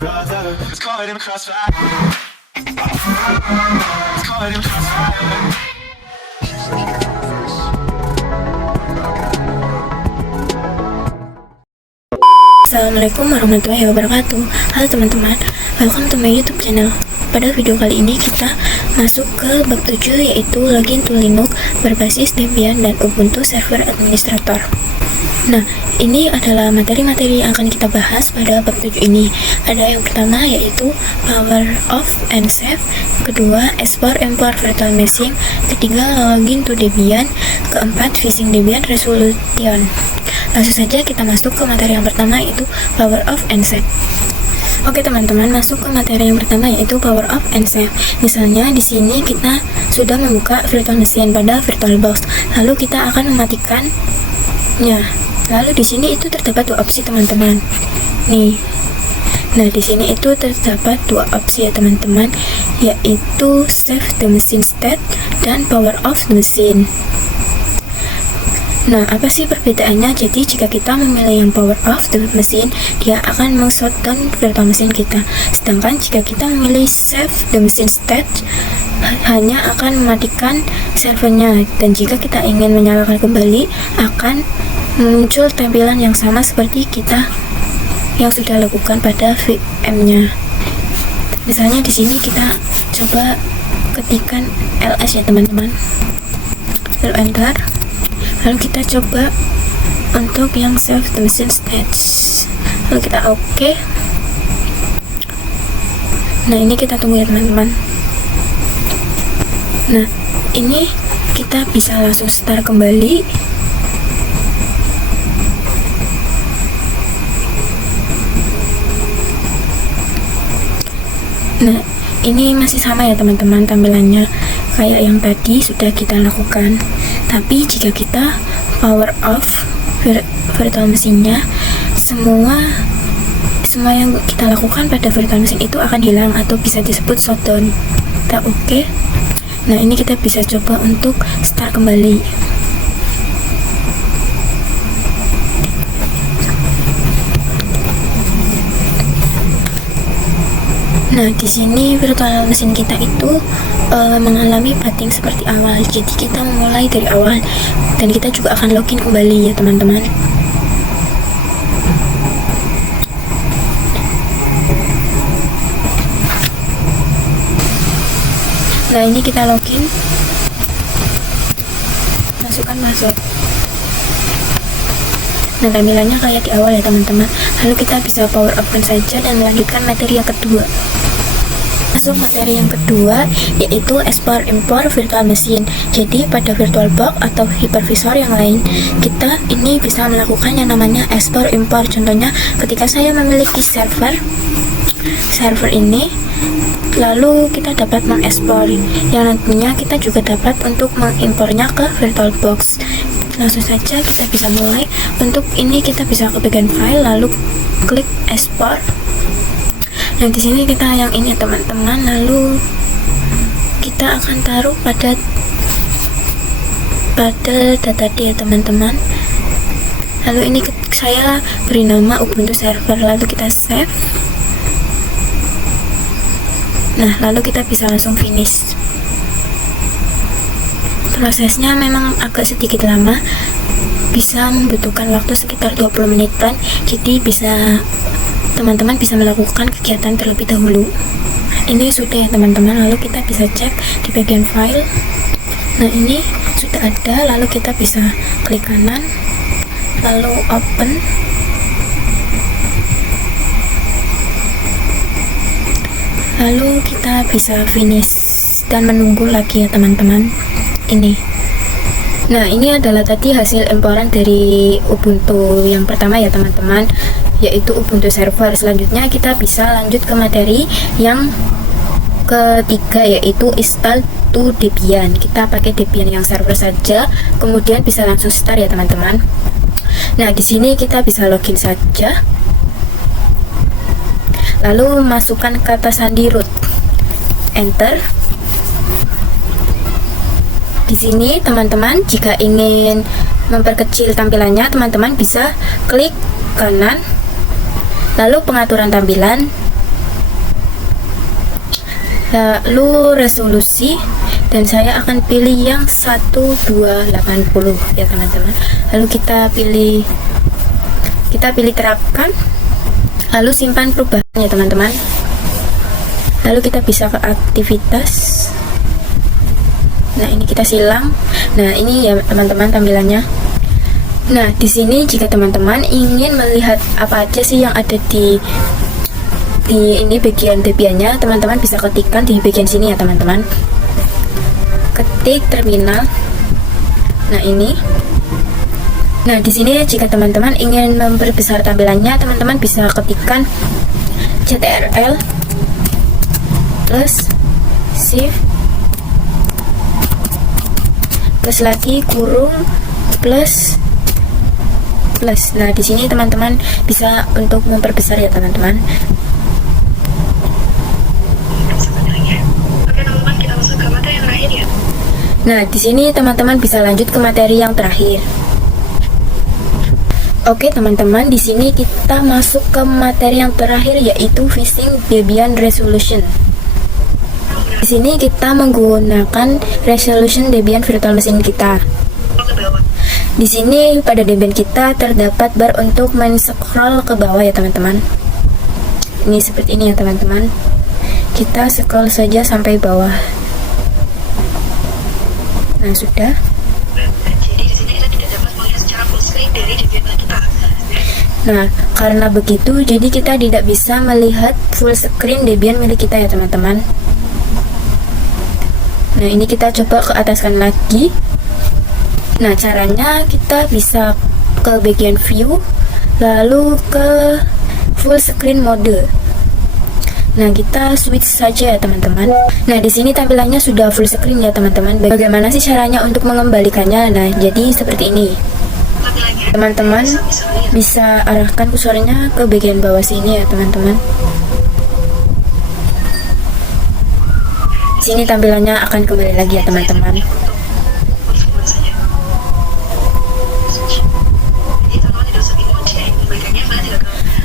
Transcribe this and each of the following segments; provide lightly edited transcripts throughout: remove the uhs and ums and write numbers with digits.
Brother, it's caught in the crossfire. It's caught in the crossfire. Assalamualaikum warahmatullahi wabarakatuh. Halo teman-teman, welcome to my YouTube channel. Pada video kali ini kita masuk ke bab 7, yaitu login to Linux berbasis Debian dan Ubuntu Server Administrator. Nah, ini adalah materi-materi yang akan kita bahas pada bab 7 ini. Ada yang pertama yaitu power off and save, kedua export import virtual machine, ketiga login to Debian, keempat phishing Debian resolution. Langsung saja kita masuk ke materi yang pertama, yaitu power off and save. Oke teman-teman, masuk ke materi yang pertama, yaitu power off and save. Misalnya di sini kita sudah membuka virtual machine pada VirtualBox, lalu kita akan mematikannya. Lalu di sini itu terdapat dua opsi teman-teman. Nih. Nah, di sini itu terdapat dua opsi ya teman-teman, yaitu save the machine state dan power off the machine. Nah, apa sih perbedaannya? Jadi jika kita memilih yang power off the machine, dia akan meng-shutdown virtual machine kita. Sedangkan jika kita memilih save the machine state, hanya akan mematikan servernya. Dan jika kita ingin menyalakan kembali, akan muncul tampilan yang sama seperti kita yang sudah lakukan pada VM-nya. Misalnya di sini kita coba ketikkan ls ya teman-teman, lalu enter. Lalu kita coba untuk yang save the machine state, lalu kita oke. Nah, ini kita tunggu ya teman-teman. Nah, ini kita bisa langsung start kembali. Nah, ini masih sama ya teman-teman tampilannya kayak yang tadi sudah kita lakukan. Tapi jika kita power off virtual machine-nya, semua yang kita lakukan pada virtual machine itu akan hilang atau bisa disebut shutdown. Kita oke. Nah, ini kita bisa coba untuk start kembali. Nah, di sini virtual machine kita itu mengalami pathing seperti awal. Jadi kita memulai dari awal dan kita juga akan login kembali ya teman-teman. Nah, ini kita login, masukkan password. Nah, tampilannya kayak di awal ya teman-teman. Lalu kita bisa power off saja dan melanjutkan materi yang kedua. Masuk materi yang kedua, yaitu export import virtual machine. Jadi pada VirtualBox atau hypervisor yang lain, kita ini bisa melakukan yang namanya export import. Contohnya ketika saya memiliki server ini, lalu kita dapat mengekspor, yang nantinya kita juga dapat untuk mengimpornya ke VirtualBox. Langsung saja kita bisa mulai. Untuk ini kita bisa ke bagian file, lalu klik export. Nah, di sini kita yang ini teman-teman, lalu kita akan taruh pada data ya teman-teman. Lalu ini saya beri nama Ubuntu Server, lalu kita save. Nah, lalu kita bisa langsung finish. Prosesnya memang agak sedikit lama, bisa membutuhkan waktu sekitar 20 menitan. Jadi teman-teman bisa melakukan kegiatan terlebih dahulu. Ini sudah ya teman-teman, lalu kita bisa cek di bagian file. Nah, ini sudah ada, lalu kita bisa klik kanan, lalu open. Lalu kita bisa finish dan menunggu lagi ya teman-teman. Ini. Nah, ini adalah tadi hasil imporan dari Ubuntu yang pertama ya teman-teman, yaitu Ubuntu Server. Selanjutnya kita bisa lanjut ke materi yang ketiga, yaitu install to Debian. Kita pakai Debian yang server saja, kemudian bisa langsung start ya teman-teman. Nah, di sini kita bisa login saja, lalu masukkan kata sandi root, enter. Di sini teman-teman jika ingin memperkecil tampilannya, teman-teman bisa klik kanan, lalu pengaturan tampilan, lalu resolusi, dan saya akan pilih yang 1280 ya teman-teman. Lalu kita pilih terapkan, lalu simpan perubahannya teman-teman. Lalu kita bisa ke aktivitas. Nah, ini kita silang. Nah, ini ya teman-teman tampilannya. Nah, di sini jika teman-teman ingin melihat apa aja sih yang ada di ini bagian Debian-nya, teman-teman bisa ketikkan di bagian sini ya teman-teman. Ketik terminal. Nah, ini. Nah, di sini jika teman-teman ingin memperbesar tampilannya, teman-teman bisa ketikkan CTRL plus shift plus lagi kurung plus. Nah, di sini teman-teman bisa untuk memperbesar ya teman-teman. Nah, di sini teman-teman bisa lanjut ke materi yang terakhir. Oke teman-teman, di sini kita masuk ke materi yang terakhir, yaitu Fixing Debian Resolution. Di sini kita menggunakan resolution Debian Virtual Machine kita. Di sini pada Debian kita terdapat bar untuk men-scroll ke bawah ya teman-teman. Ini seperti ini ya teman-teman. Kita scroll saja sampai bawah. Nah, sudah. Jadi di sini kita tidak dapat melihat secara full screen dari Debian kita. Nah, karena begitu, jadi kita tidak bisa melihat full screen Debian milik kita ya teman-teman. Nah, ini kita coba ke ataskan lagi. Nah, caranya kita bisa ke bagian view, lalu ke full screen mode. Nah, kita switch saja ya teman-teman. Nah, di sini tampilannya sudah full screen ya teman-teman. Bagaimana sih caranya untuk mengembalikannya? Nah, jadi seperti ini. Teman-teman bisa arahkan kursornya ke bagian bawah sini ya teman-teman. Sini tampilannya akan kembali lagi ya teman-teman.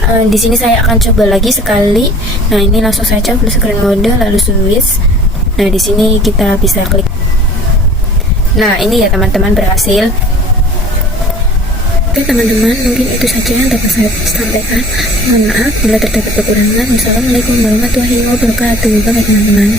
Di sini saya akan coba lagi sekali. Nah, ini langsung saja full screen mode lalu switch. Nah, di sini kita bisa klik. Nah, ini ya teman-teman berhasil. Oke teman-teman, mungkin itu saja yang dapat saya sampaikan. Mohon maaf bila terdapat kekurangan. Wassalamualaikum warahmatullahi wabarakatuh. Bye teman-teman.